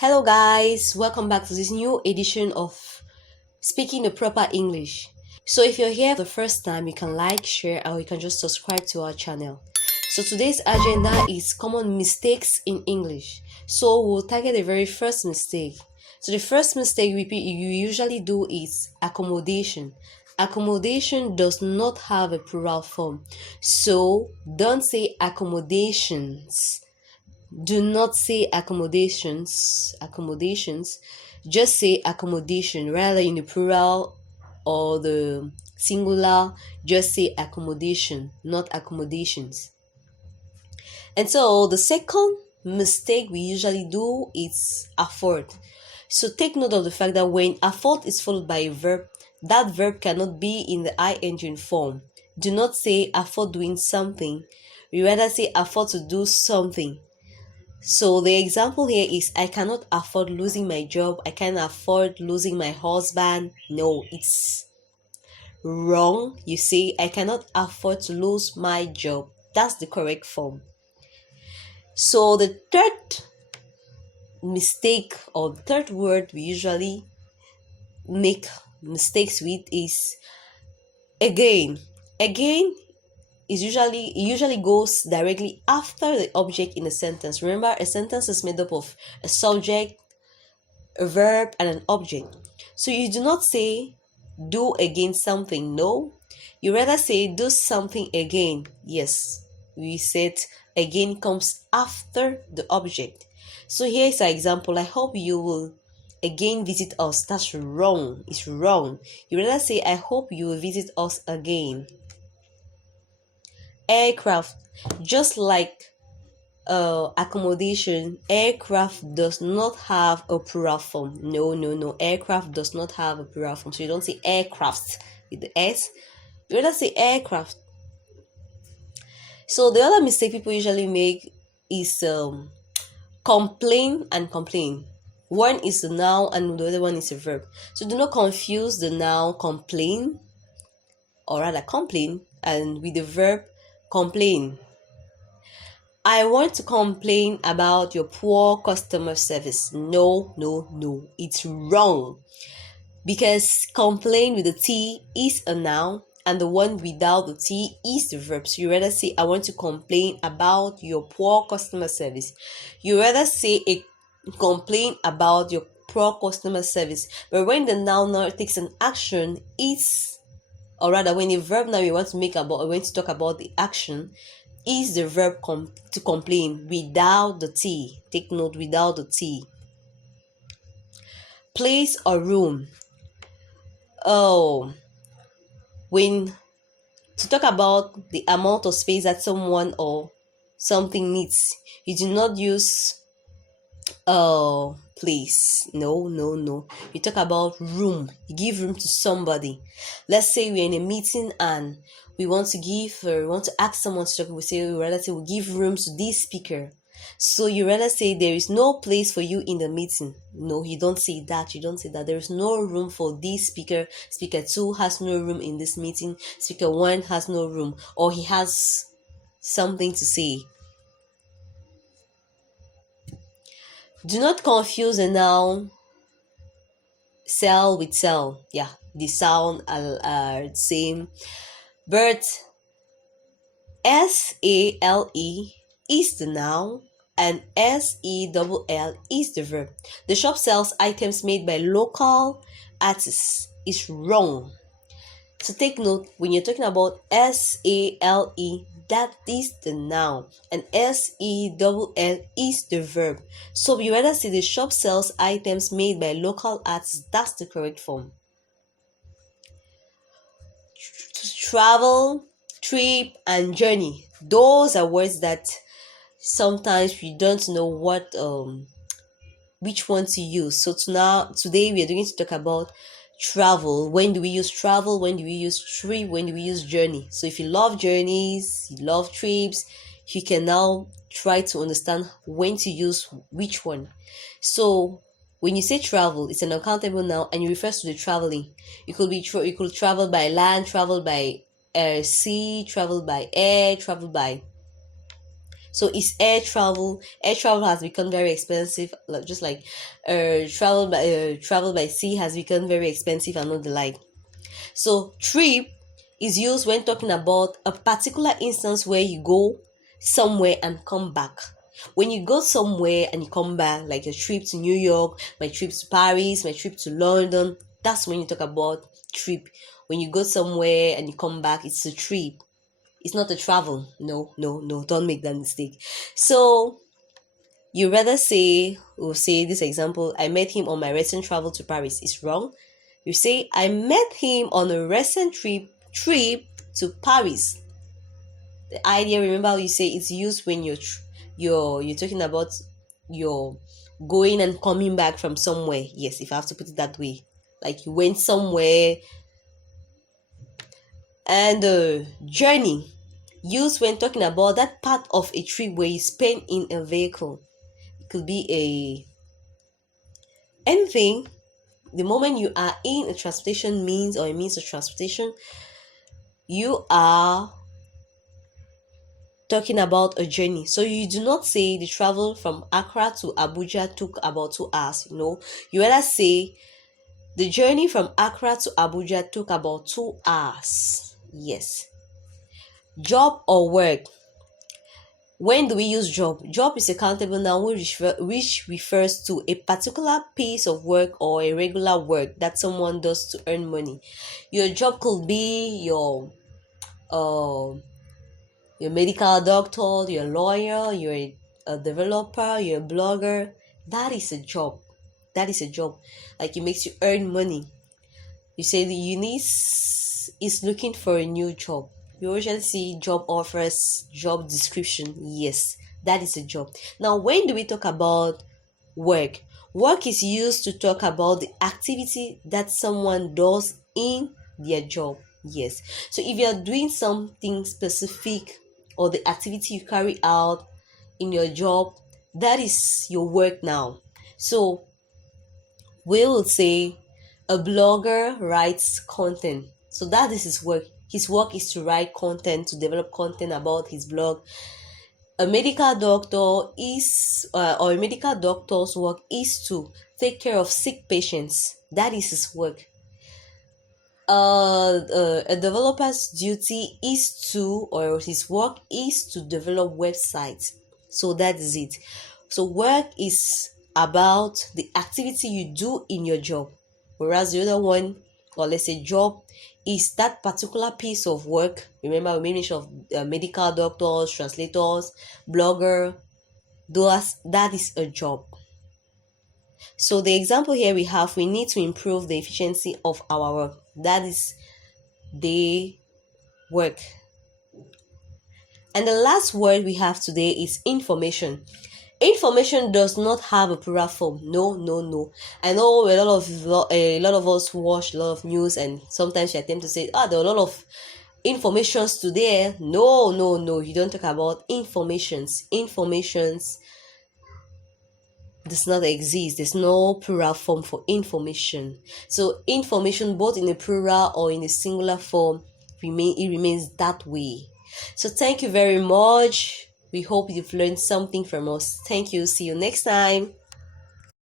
Hello, guys, welcome back to this new edition of Speaking the Proper English. So, if you're here for the first time, you can like, share, or you can just subscribe to our channel. So, today's agenda is common mistakes in English. So, we'll target the very first mistake. So, the first mistake you usually do is accommodation. Accommodation does not have a plural form. So, don't say accommodations. Do not say accommodations. Just say accommodation. Rather in the plural or the singular, just say accommodation, not accommodations. And so the second mistake we usually do is afford. So take note of the fact that when afford is followed by a verb, that verb cannot be in the ing form. Do not say afford doing something. You rather say afford to do something. So the example here is I cannot afford losing my job. I can't afford losing my husband. No, it's wrong. You say I cannot afford to lose my job. That's the correct form. So the third mistake or the third word we usually make mistakes with is again. Again usually goes directly after the object in a sentence. Remember, a sentence is made up of a subject, a verb, and an object. So you do not say do again something. No, you rather say do something again. Yes, we said again comes after the object. So here is an example. I hope you will again visit us. That's wrong. It's wrong. You rather say I hope you will visit us again. Aircraft, just like accommodation, aircraft does not have a plural form. No, aircraft does not have a plural form. So you don't say aircraft with the S, you rather say aircraft. So the other mistake people usually make is complain and complain. One is the noun and the other one is a verb. So do not confuse the noun complain, or rather complain, and with the verb complain. I want to complain about your poor customer service. No, it's wrong. Because complain with the T is a noun and the one without the T is the verb. So you rather say, I want to complain about your poor customer service. You rather say a complain about your poor customer service. But when the noun now takes an action, or rather when a verb now we want to talk about the action, is the verb to complain without the T. Take note, without the T. Place or room. When to talk about the amount of space that someone or something needs, you do not use place. No. You talk about room. You give room to somebody. Let's say we're in a meeting and we want to ask someone to talk. We give room to this speaker. So you rather say there is no place for you in the meeting. No, you don't say that. There is no room for this speaker. Speaker 2 has no room in this meeting. Speaker 1 has no room, or he has something to say. Do not confuse the noun sell with sell. Yeah, the sound are the same. But S-A-L-E is the noun and S-E-L-L is the verb. The shop sells items made by local artists. Is wrong. So take note, when you're talking about S-A-L-E, that is the noun and S-E-L-L is the verb. So you rather say the shop sells items made by local artists. That's the correct form. Travel, trip, and journey. Those are words that sometimes we don't know which one to use. So today we are going to talk about travel. When do we use travel? When do we use trip? When do we use journey? So if you love journeys, you love trips, you can now try to understand when to use which one. So when you say travel, it's an uncountable noun and it refers to the traveling. You could travel by land, travel by sea, travel by air, travel by So it's air travel. Air travel has become very expensive, just like travel by sea has become very expensive and not the like. So trip is used when talking about a particular instance where you go somewhere and come back. When you go somewhere and you come back, like a trip to New York, my trip to Paris, my trip to London, that's when you talk about trip. When you go somewhere and you come back, it's a trip. It's not a travel. No, no, no, don't make that mistake. So you rather say, we'll say this example, I met him on my recent travel to Paris. It's wrong. You say, I met him on a recent trip to Paris. The idea, remember how you say it's used when you're talking about you're going and coming back from somewhere. Yes, if I have to put it that way. Like you went somewhere. And journey, used when talking about that part of a trip where you spend in a vehicle. It could be anything. The moment you are in a transportation means or a means of transportation, you are talking about a journey. So you do not say the travel from Accra to Abuja took about 2 hours. You rather say the journey from Accra to Abuja took about 2 hours. Yes. Job or work. When do we use job? Job is a countable noun which refers to a particular piece of work or a regular work that someone does to earn money. Your job could be your medical doctor, your lawyer, you're a developer, you're a blogger. That is a job. That is a job. Like it makes you earn money. You say the Eunice is looking for a new job. You usually see job offers, job description. Yes, that is a job. Now, when do we talk about work? Work is used to talk about the activity that someone does in their job. Yes. So if you are doing something specific or the activity you carry out in your job, that is your work now. So we will say a blogger writes content. So that is his work. His work is to write content, to develop content about his blog. A medical doctor or a medical doctor's work is to take care of sick patients. That is his work. A developer's duty is to, or his work is to develop websites. So that is it. So work is about the activity you do in your job, whereas the other one, or let's say job, is that particular piece of work. Remember, we mentioned of medical doctors, translators, blogger. That is a job. So the example here we have, we need to improve the efficiency of our work. That is the work. And the last word we have today is information. Information does not have a plural form. No, no, no. I know a lot of us watch a lot of news, and sometimes you attempt to say, there are a lot of informations today. No, no, no. You don't talk about informations. Informations does not exist. There's no plural form for information. So information, both in a plural or in a singular form, it remains that way. So thank you very much. We hope you've learned something from us. Thank you. See you next time.